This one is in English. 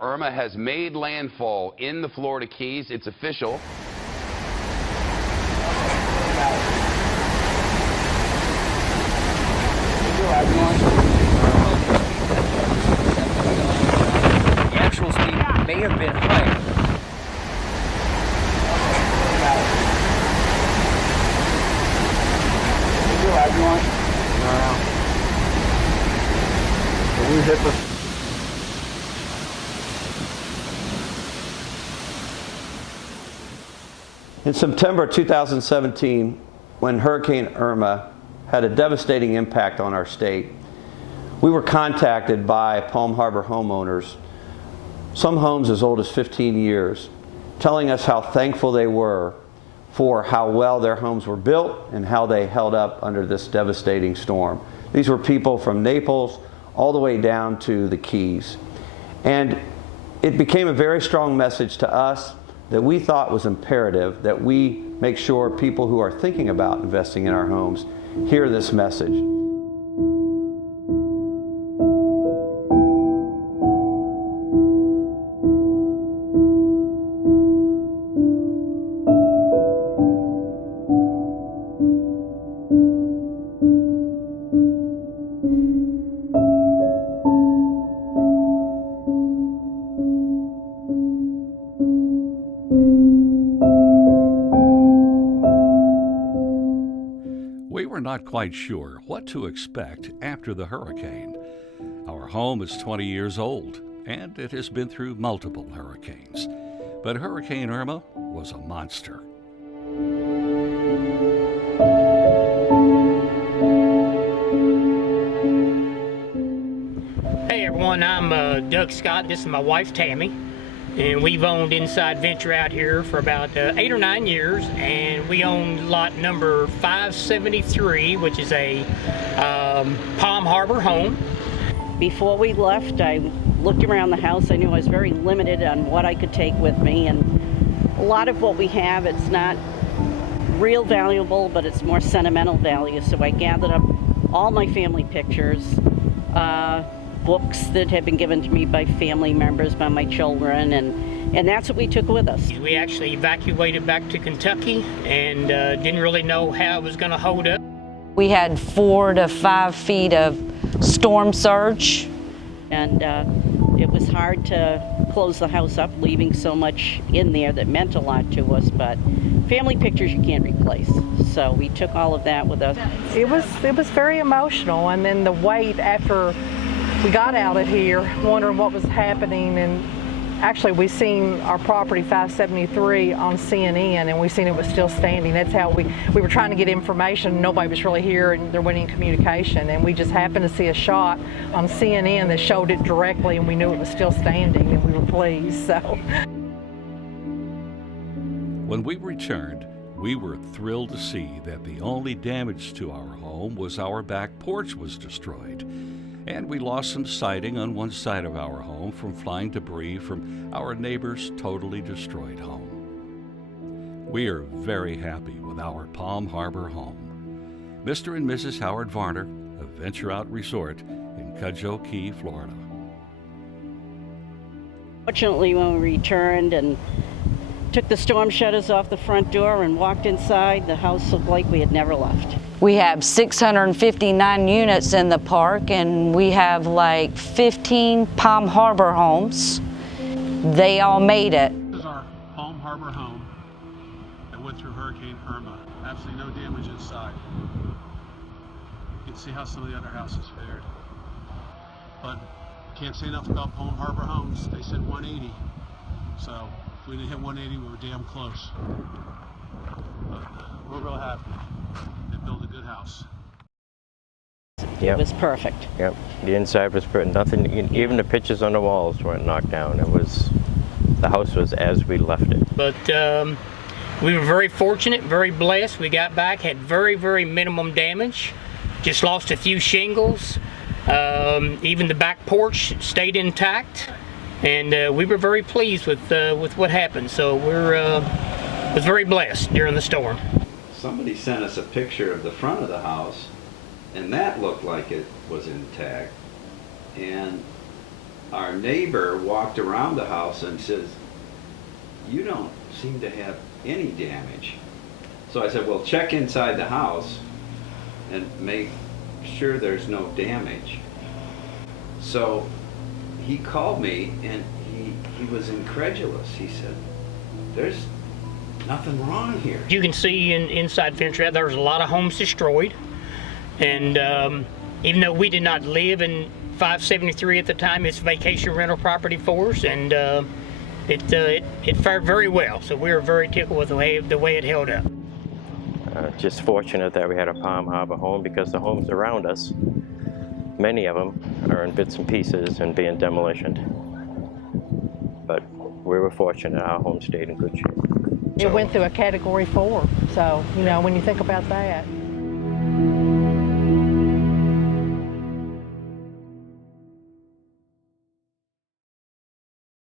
Irma has made landfall in the Florida Keys. It's official. The actual speed may have been higher. We hit the In September 2017, when Hurricane Irma had a devastating impact on our state, we were contacted by Palm Harbor homeowners, some homes as old as 15 years, telling us how thankful they were for how well their homes were built and how they held up under this devastating storm. These were people from Naples all the way down to the Keys. And it became a very strong message to us that we thought was imperative that we make sure people who are thinking about investing in our homes hear this message. We were not quite sure what to expect after the hurricane. Our home is 20 years old, and it has been through multiple hurricanes. But Hurricane Irma was a monster. Hey everyone, I'm Doug Scott. This is my wife Tammy, and we've owned Inside Venture out here for about 8 or 9 years, and we own lot number 573, which is a Palm Harbor home. Before we left, I looked around the house. I knew I was very limited on what I could take with me, and a lot of what we have, it's not real valuable, but it's more sentimental value. So I gathered up all my family pictures, books that had been given to me by family members, by my children, and that's what we took with us. We actually evacuated back to Kentucky and didn't really know how it was going to hold up. We had 4 to 5 feet of storm surge. And it was hard to close the house up, leaving so much in there that meant a lot to us, but family pictures you can't replace. So we took all of that with us. It was very emotional, and then the wait after we got out of here, wondering what was happening, and actually we seen our property 573 on CNN, and we seen it was still standing. That's how we were trying to get information. Nobody was really here, and there wasn't any communication, and we just happened to see a shot on CNN that showed it directly, and we knew it was still standing, and we were pleased. So When we returned, we were thrilled to see that the only damage to our home was our back porch was destroyed. And we lost some siding on one side of our home from flying debris from our neighbor's totally destroyed home. We are very happy with our Palm Harbor home. Mr. and Mrs. Howard Varner of Venture Out Resort in Cudjoe Key, Florida. Fortunately, when we returned and took the storm shutters off the front door and walked inside, the house looked like we had never left. We have 659 units in the park, and we have like 15 Palm Harbor homes. They all made it. This is our Palm Harbor home that went through Hurricane Irma. Absolutely no damage inside. You can see how some of the other houses fared. But can't say enough about Palm Harbor homes. They said 180. So if we didn't hit 180, we were damn close. But we're real happy. They built a good house. It was perfect. Yep, the inside was pretty. Nothing, even the pictures on the walls weren't knocked down. The house was as we left it. But we were very fortunate, very blessed. We got back, had very, very minimum damage. Just lost a few shingles. Even the back porch stayed intact, and we were very pleased with what happened. So was very blessed during the storm. Somebody sent us a picture of the front of the house, and that looked like it was intact. And our neighbor walked around the house and says, "You don't seem to have any damage." So I said, "Well, check inside the house and make sure there's no damage." So he called me and he was incredulous. He said, "There's nothing wrong here." You can see inside Ventura, there's a lot of homes destroyed. And even though we did not live in 573 at the time, it's vacation rental property for us, and it fared very well. So we were very tickled with the way it held up. Just fortunate that we had a Palm Harbor home, because the homes around us, many of them are in bits and pieces and being demolitioned. But we were fortunate our home stayed in good shape. It went through a Category 4, so, you know, when you think about that.